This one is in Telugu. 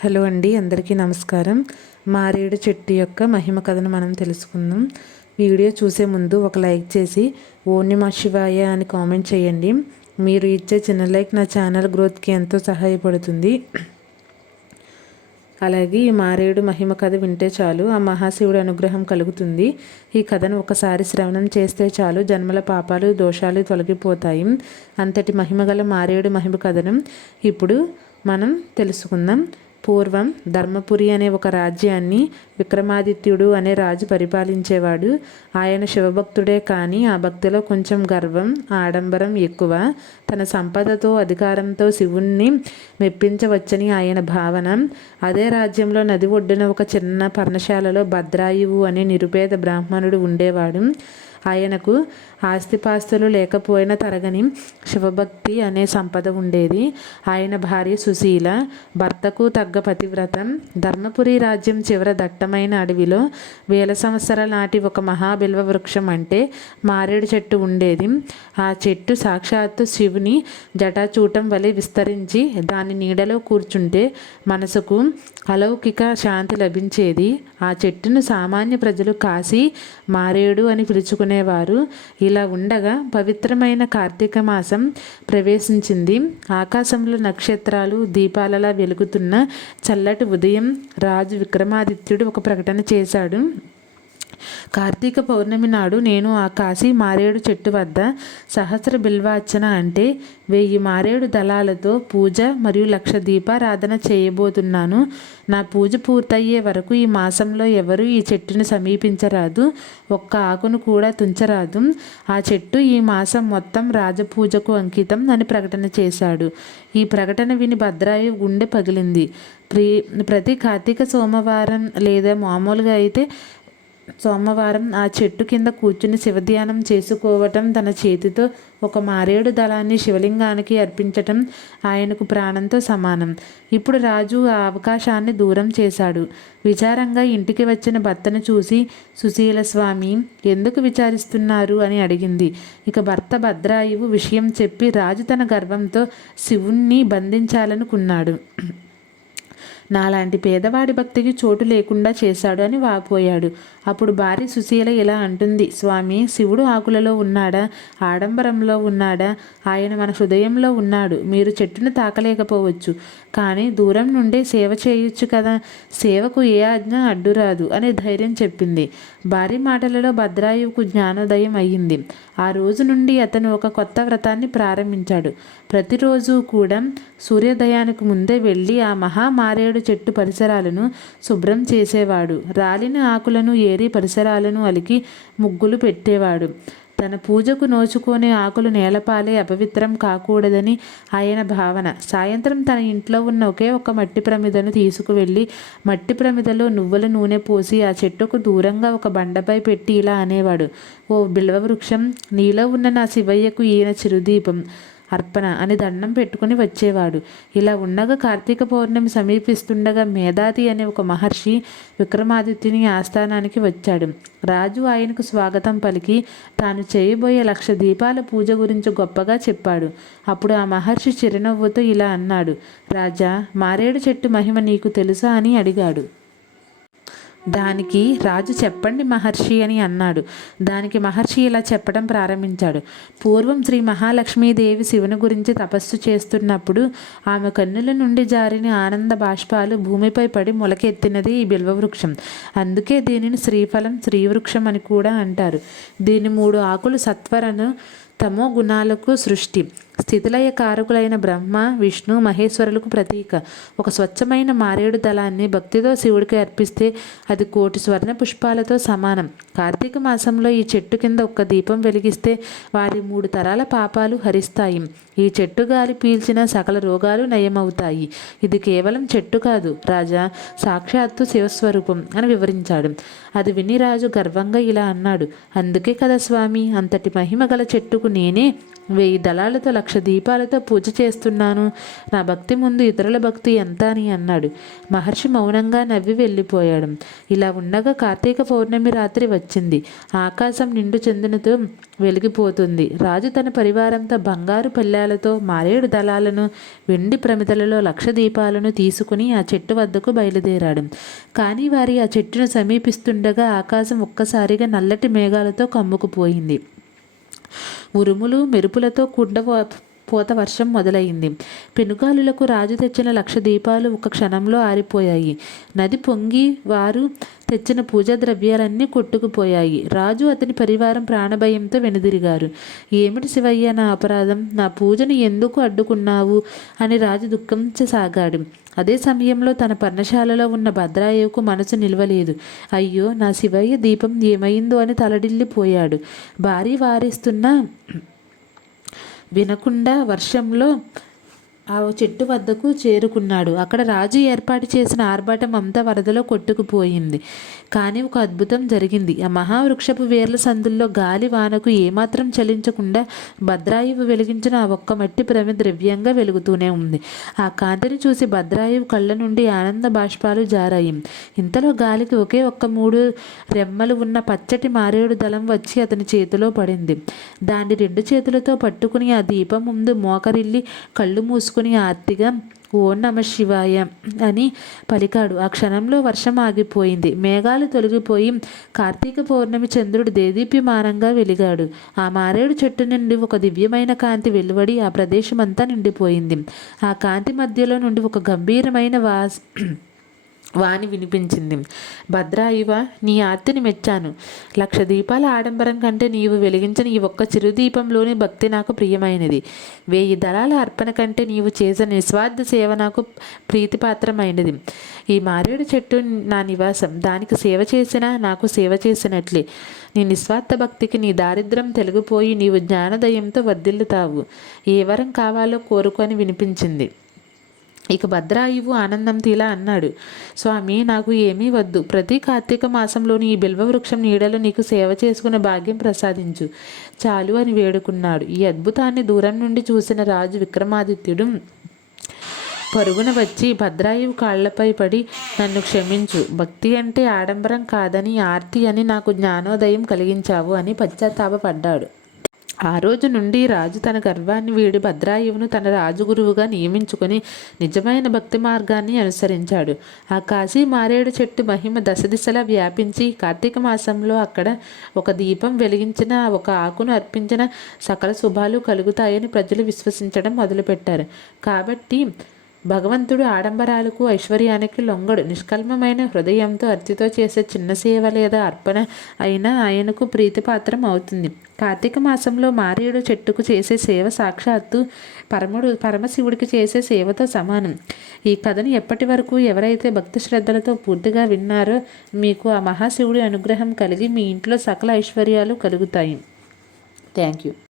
హలో అండి అందరికీ నమస్కారం. మారేడు చెట్టు యొక్క మహిమ కథను మనం తెలుసుకుందాం. వీడియో చూసే ముందు ఒక లైక్ చేసి ఓం శివాయ అని కామెంట్ చేయండి. మీరు ఇచ్చే చిన్న లైక్ నా ఛానల్ గ్రోత్కి ఎంతో సహాయపడుతుంది. అలాగే ఈ మారేడు మహిమ కథ వింటే చాలు ఆ మహాశివుడి అనుగ్రహం కలుగుతుంది. ఈ కథను ఒకసారి శ్రవణం చేస్తే చాలు జన్మల పాపాలు దోషాలు తొలగిపోతాయి. అంతటి మహిమగల మారేడు మహిమ కథను ఇప్పుడు మనం తెలుసుకుందాం. పూర్వం ధర్మపురి అనే ఒక రాజ్యాన్ని విక్రమాదిత్యుడు అనే రాజు పరిపాలించేవాడు. ఆయన శివభక్తుడే కానీ ఆ భక్తిలో కొంచెం గర్వం ఆడంబరం ఎక్కువ. తన సంపదతో అధికారంతో శివుణ్ణి మెప్పించవచ్చని ఆయన భావన. అదే రాజ్యంలో నది ఒడ్డున ఒక చిన్న పర్ణశాలలో భద్రాయువు అనే నిరుపేద బ్రాహ్మణుడు ఉండేవాడు. ఆయనకు ఆస్తిపాస్తులు లేకపోయినా తరగని శివభక్తి అనే సంపద ఉండేది. ఆయన భార్య సుశీల భర్తకు తగ్గ పతివ్రతం ధర్మపురి రాజ్యం చివర దట్టమైన అడవిలో వేల సంవత్సరాల నాటి ఒక మహాబిల్వ వృక్షం అంటే మారేడు చెట్టు ఉండేది. ఆ చెట్టు సాక్షాత్తు శివుని జటాచూటం వలె విస్తరించి దాని నీడలో కూర్చుంటే మనసుకు అలౌకిక శాంతి లభించేది. ఆ చెట్టును సామాన్య ప్రజలు కాశీ మారేడు అని చేసుకునేవారు. ఇలా ఉండగా పవిత్రమైన కార్తీక మాసం ప్రవేశించింది. ఆకాశంలో నక్షత్రాలు దీపాలలా వెలుగుతున్న చల్లటి ఉదయం రాజు విక్రమాదిత్యుడు ఒక ప్రకటన చేశాడు. కార్తీక పౌర్ణమి నాడు నేను ఆ కాశీ మారేడు చెట్టు వద్ద సహస్ర బిల్వార్చన అంటే వెయ్యి మారేడు దళాలతో పూజ మరియు లక్ష దీపారాధన చేయబోతున్నాను. నా పూజ పూర్తయ్యే వరకు ఈ మాసంలో ఎవరు ఈ చెట్టును సమీపించరాదు. ఒక్క ఆకును కూడా తుంచరాదు. ఆ చెట్టు ఈ మాసం మొత్తం రాజపూజకు అంకితం అని ప్రకటన చేశాడు. ఈ ప్రకటన విని భద్రాయి గుండె పగిలింది. ప్రీ ప్రతి కార్తీక సోమవారం లేదా మామూలుగా అయితే సోమవారం ఆ చెట్టు కింద కూర్చుని శివధ్యానం చేసుకోవటం తన చేతితో ఒక మారేడు దళాన్ని శివలింగానికి అర్పించటం ఆయనకు ప్రాణంతో సమానం. ఇప్పుడు రాజు ఆ అవకాశాన్ని దూరం చేశాడు. విచారంగా ఇంటికి వచ్చిన భర్తను చూసి సుశీల స్వామి ఎందుకు విచారిస్తున్నారు? అని అడిగింది. ఇక భర్త భద్రాయువు విషయం చెప్పి రాజు తన గర్వంతో శివుణ్ణి బంధించాలనుకున్నాడు. నాలాంటి పేదవాడి భక్తికి చోటు లేకుండా చేశాడు అని వాపోయాడు. అప్పుడు భార్య సుశీల ఇలా అంటుంది స్వామి శివుడు ఆకులలో ఉన్నాడా? ఆడంబరంలో ఉన్నాడా? ఆయన మన హృదయంలో ఉన్నాడు. మీరు చెట్టును తాకలేకపోవచ్చు. కానీ దూరం నుండే సేవ చేయొచ్చు కదా. సేవకు ఏ ఆజ్ఞ అడ్డురాదు అనే ధైర్యం చెప్పింది. భార్య మాటలలో భద్రాయువుకు జ్ఞానోదయం అయ్యింది. ఆ రోజు నుండి అతను ఒక కొత్త వ్రతాన్ని ప్రారంభించాడు. ప్రతిరోజు కూడా సూర్యోదయానికి ముందే వెళ్ళి ఆ మహామారేడు చెట్టు పరిసరాలను శుభ్రం చేసేవాడు. రాలిన ఆకులను ఏరి పరిసరాలను అలికి ముగ్గులు పెట్టేవాడు. తన పూజకు నోచుకునే ఆకులు నేలపాలే అపవిత్రం కాకూడదని ఆయన భావన. సాయంత్రం తన ఇంట్లో ఉన్న ఒకే ఒక మట్టి ప్రమిదను తీసుకువెళ్ళి మట్టి ప్రమిదలో నువ్వుల నూనె పోసి ఆ చెట్టుకు దూరంగా ఒక బండపై పెట్టి ఇలా అనేవాడు. ఓ బిల్వ వృక్షం నీలో ఉన్న నా శివయ్యకు ఈయన చిరుదీపం. అర్పణ అని దండం పెట్టుకుని వచ్చేవాడు. ఇలా ఉండగా కార్తీక పౌర్ణమి సమీపిస్తుండగా మేధాది అనే ఒక మహర్షి విక్రమాదిత్యుని ఆస్థానానికి వచ్చాడు. రాజు ఆయనకు స్వాగతం పలికి తాను చేయబోయే లక్ష దీపాల పూజ గురించి గొప్పగా చెప్పాడు. అప్పుడు ఆ మహర్షి చిరునవ్వుతో ఇలా అన్నాడు. రాజా మారేడు చెట్టు మహిమ నీకు తెలుసా అని అడిగాడు. దానికి రాజు చెప్పండి మహర్షి అని అన్నాడు. దానికి మహర్షి ఇలా చెప్పడం ప్రారంభించాడు. పూర్వం శ్రీ మహాలక్ష్మీదేవి శివుని గురించి తపస్సు చేస్తున్నప్పుడు ఆమె కన్నుల నుండి జారిన ఆనంద బాష్పాలు భూమిపై పడి మొలకెత్తినది ఈ బిల్వవృక్షం. అందుకే దీనిని శ్రీఫలం శ్రీవృక్షం అని కూడా అంటారు. దీని మూడు ఆకులు సత్వరను తమో గుణాలకు సృష్టి. స్థితిలయ కారకులైన బ్రహ్మ విష్ణు మహేశ్వరులకు ప్రతీక. ఒక స్వచ్ఛమైన మారేడు దళాన్ని భక్తితో శివుడికి అర్పిస్తే అది కోటి స్వర్ణ పుష్పాలతో సమానం. కార్తీక మాసంలో ఈ చెట్టు కింద ఒక్క దీపం వెలిగిస్తే వారి మూడు తరాల పాపాలు హరిస్తాయి. ఈ చెట్టు గాలి పీల్చిన సకల రోగాలు నయమవుతాయి. ఇది కేవలం చెట్టు కాదు. రాజా సాక్షాత్తు శివస్వరూపం అని వివరించాడు. అది విని రాజు గర్వంగా ఇలా అన్నాడు. అందుకే కదా స్వామి అంతటి మహిమ గల చెట్టుకు నేనే వెయ్యి దళాలతో లక్ష దీపాలతో పూజ చేస్తున్నాను. నా భక్తి ముందు ఇతరుల భక్తి ఎంత అని అన్నాడు. మహర్షి మౌనంగా నవ్వి వెళ్ళిపోయాడు. ఇలా ఉండగా కార్తీక పౌర్ణమి రాత్రి వచ్చింది. ఆకాశం నిండు చెందునతో వెలిగిపోతుంది. రాజు తన పరివారంతో బంగారు పల్లెలతో మారేడు దళాలను వెండి ప్రమిదలలో లక్ష దీపాలను తీసుకుని ఆ చెట్టు వద్దకు బయలుదేరాడు. కానీ వారి ఆ చెట్టును సమీపిస్తుండగా ఆకాశం ఒక్కసారిగా నల్లటి మేఘాలతో కమ్ముకుపోయింది. ఉరుములు మెరుపులతో కుండవ పోత వర్షం మొదలైంది. పెనుగాలులకు రాజు తెచ్చిన లక్ష దీపాలు ఒక క్షణంలో ఆరిపోయాయి. నది పొంగి వారు తెచ్చిన పూజా ద్రవ్యాలన్నీ కొట్టుకుపోయాయి. రాజు అతని పరివారం ప్రాణభయంతో వెనుదిరిగారు. ఏమిటి శివయ్య నా అపరాధం? నా పూజను ఎందుకు అడ్డుకున్నావు అని రాజు దుఃఖించసాగాడు అదే సమయంలో తన పర్ణశాలలో ఉన్న భద్రాయ్యకు మనసు నిలవలేదు. అయ్యో నా శివయ్య దీపం ఏమైందో అని తలడిల్లిపోయాడు. భారీ వారిస్తున్న వినకుండా వర్షంలో ఆ చెట్టు వద్దకు చేరుకున్నాడు. అక్కడ రాజు ఏర్పాటు చేసిన ఆర్భాటం అంతా వరదలో కొట్టుకుపోయింది. కానీ ఒక అద్భుతం జరిగింది. ఆ మహావృక్షపు వేర్ల సందుల్లో గాలి వానకు ఏమాత్రం చలించకుండా భద్రాయువు వెలిగించిన ఆ ఒక్క మట్టి ప్రమి ద్రవ్యంగా వెలుగుతూనే ఉంది. ఆ కాంతిని చూసి భద్రాయువు కళ్ళ నుండి ఆనంద బాష్పాలు జారాయి. ఇంతలో గాలికి ఒకే ఒక్క మూడు రెమ్మలు ఉన్న పచ్చటి మారేడు దళం వచ్చి అతని చేతిలో పడింది. దాన్ని రెండు చేతులతో పట్టుకుని ఆ దీపం ముందు మోకరిల్లి కళ్ళు మూసుకుని చేసుకుని ఆర్తిగా ఓ నమ శివాయ అని పలికాడు. ఆ క్షణంలో వర్షం ఆగిపోయింది. మేఘాలు తొలగిపోయి కార్తీక పౌర్ణమి చంద్రుడు దేదీప్యమానంగా వెలిగాడు. ఆ మారేడు చెట్టు నుండి ఒక దివ్యమైన కాంతి వెలువడి ఆ ప్రదేశం అంతా నిండిపోయింది. ఆ కాంతి మధ్యలో నుండి ఒక గంభీరమైన వాస్ వాణి వినిపించింది. భద్రాయువ నీ ఆర్తిని మెచ్చాను. లక్ష దీపాల ఆడంబరం కంటే నీవు వెలిగించిన ఈ ఒక్క చిరుదీపంలోని భక్తి నాకు ప్రియమైనది. వేయి దళాల అర్పణ కంటే నీవు చేసిన నిస్వార్థ సేవ నాకు ప్రీతిపాత్రమైనది. ఈ మారేడు చెట్టు నా నివాసం. దానికి సేవ చేసినా నాకు సేవ చేసినట్లే. నీ నిస్వార్థ భక్తికి నీ దారిద్రం తెలుగుపోయి నీవు జ్ఞానదయంతో వర్ధిల్లుతావు. ఏ వరం కావాలో కోరుకొని వినిపించింది. ఇక భద్రాయువు ఆనందంతో ఇలా అన్నాడు. స్వామి నాకు ఏమీ వద్దు. ప్రతి కార్తీక మాసంలోని ఈ బిల్వ వృక్షం నీడలో నీకు సేవ చేసుకునే భాగ్యం ప్రసాదించు. చాలు అని వేడుకున్నాడు. ఈ అద్భుతాన్ని దూరం నుండి చూసిన రాజు విక్రమాదిత్యుడు పరుగున వచ్చి భద్రాయువు కాళ్ళపై పడి నన్ను క్షమించు. భక్తి అంటే ఆడంబరం కాదని ఆర్తి అని నాకు జ్ఞానోదయం కలిగించావు అని పశ్చాత్తాపడ్డాడు ఆ రోజు నుండి రాజు తన గర్వాన్ని వీడి భద్రాయువును తన రాజుగురువుగా నియమించుకొని నిజమైన భక్తి మార్గాన్ని అనుసరించాడు. ఆ కాశీ మారేడు చెట్టు మహిమ దశ దిశలా వ్యాపించి కార్తీక మాసంలో అక్కడ ఒక దీపం వెలిగించిన ఒక ఆకును అర్పించిన సకల శుభాలు కలుగుతాయని ప్రజలు విశ్వసించడం మొదలుపెట్టారు. కాబట్టి భగవంతుడు ఆడంబరాలకు ఐశ్వర్యానికి లొంగడు. నిష్కల్మమైన హృదయంతో అర్తితో చేసే చిన్న సేవ లేదా అర్పణ అయినా ఆయనకు ప్రీతిపాత్రం అవుతుంది. కార్తీక మాసంలో మారేడు చెట్టుకు చేసే సేవ సాక్షాత్తు పరముడు పరమశివుడికి చేసే సేవతో సమానం. ఈ కథను ఎప్పటి వరకు ఎవరైతే భక్తి శ్రద్ధలతో పూర్తిగా విన్నారో మీకు ఆ మహాశివుడి అనుగ్రహం కలిగి మీ ఇంట్లో సకల ఐశ్వర్యాలు కలుగుతాయి. Thank you.